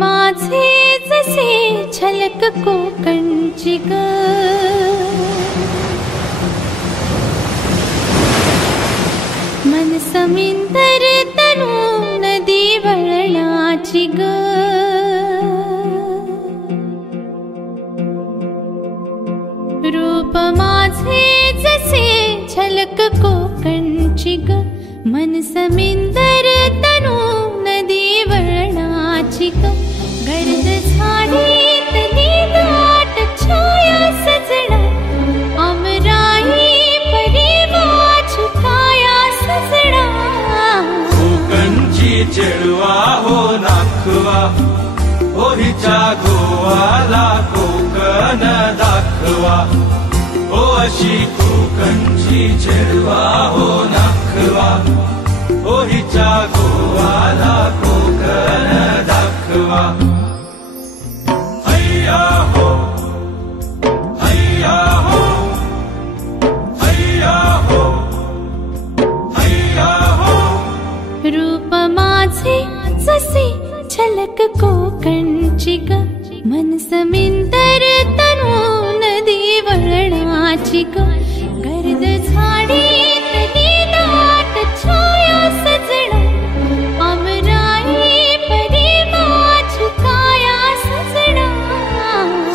माझे जसे छलक कोकणची ग, मन समिंदर तनु नदी वळणाची ग, रूप माझे जसे छलक कोकणची ग, मन समिंदर तनु नदी वळणाची ग, गर्द झाडीतली दाट छाया सजना, अमराई परी माझी काया सजना, कोकणची चेडवा हो नाखवा, ओ हिच्या गोवाला कोकण दाखवा, ओ अशी कोकणची चेडवा हो नाखवा, ओ हिच्या गोवाला कोकण दाखवा. हैया हो, हैया हो, हैया हो, हैया हो. रूप माझे जसे छलक कोकणची ग, मन समिंदर तनु नदी वळणाची ग, गर्द झाडीतली दाट छाया सजना, अमराई परी माझी काया सजना,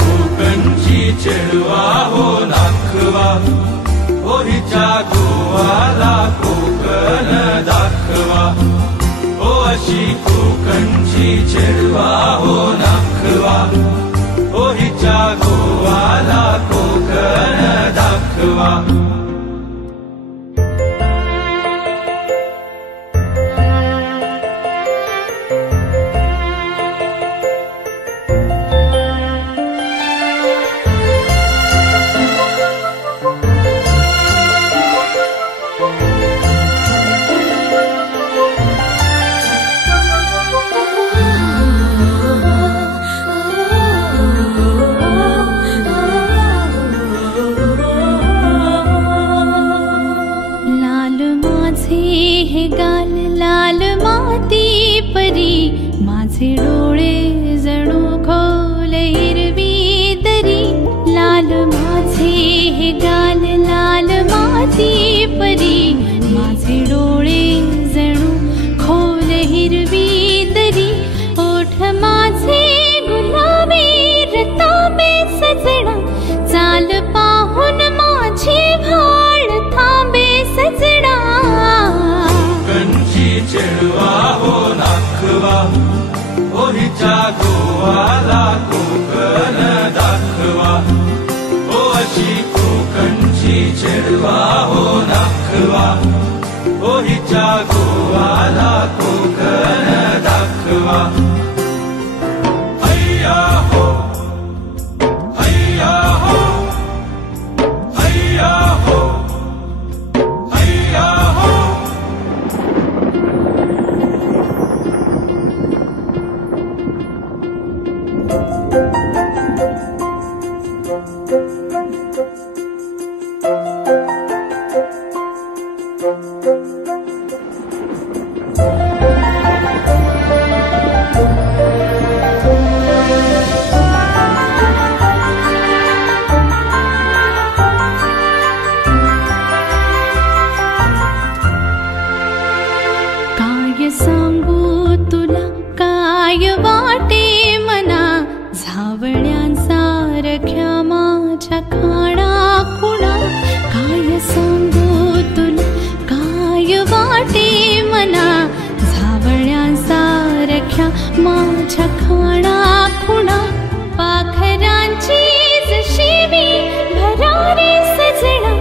कोकणची चेडवा हो नाखवा, ओ हिच्या गोवाला कोकण दाखवा, ओ अशी कोकणची चेडवा हो नाखवा, ओ हिच्या गोवाला कोकण दाखवा. माझे डोळे जणू खोल हिरवी दरी, लाल माझे हे गाल लाल माती परी, माझे डोळे जणू खोल हिरवी दरी, ओठ माझे गुलाबी रतांबे सजना, चाल पाहून माझे भाळ थांबे सजना, कोकणची चेडवा हो नाखवा, ओ हिच्या गोवाला कोकण दाखवा, ओ अशी कोकणची चेडवा हो नाखवा, ओ हिच्या गोवाला कोकण दाखवा. हैया हो, हैया हो, हैया हो, हैया हो. काय सांगू तुला काय वाटे मना, झावळ्यांसारख्या माझ्या खाणा खुणा, काय सांगू तुला काय वाटे मना, झावळ्यांसारख्या माझ्या खाणा खुणा, पाखरांची जशी मी भरारी सजना,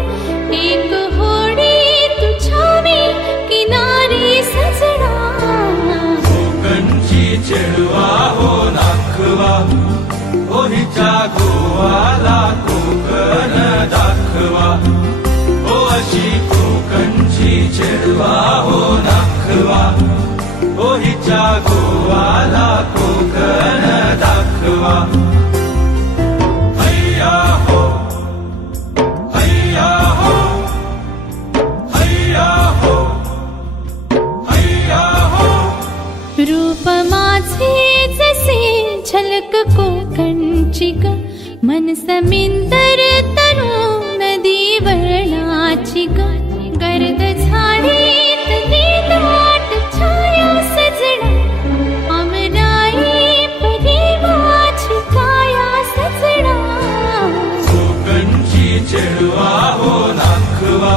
एक होडी तुझ्या मी किनारी सजना, कोकणची चेडवा हो नाखवा, ओ हिच्या गोवाला कोकण दाखवा, ओ अशी कोकणची चेडवा हो नाखवा, ओ हिच्या गोवाला कोकण दाखवा. हैया हो, हैया हो, हैया हो, हैया हो. रूप माझे जसे एक कोकणची ग, मन समिंदर तनु नदी वर्णाची ग. गर्द झाडीत दाट छाया सजना, अमराई परी माझी काया सजना. कोकणची चेडवा हो नाखवा,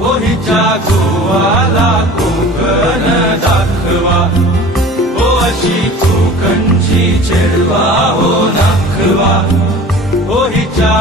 ओ हिच्या गोवाला कोकण दाखवा. ओ अशी कोकणची चेडवा हो नाखवा, ओ हिच्या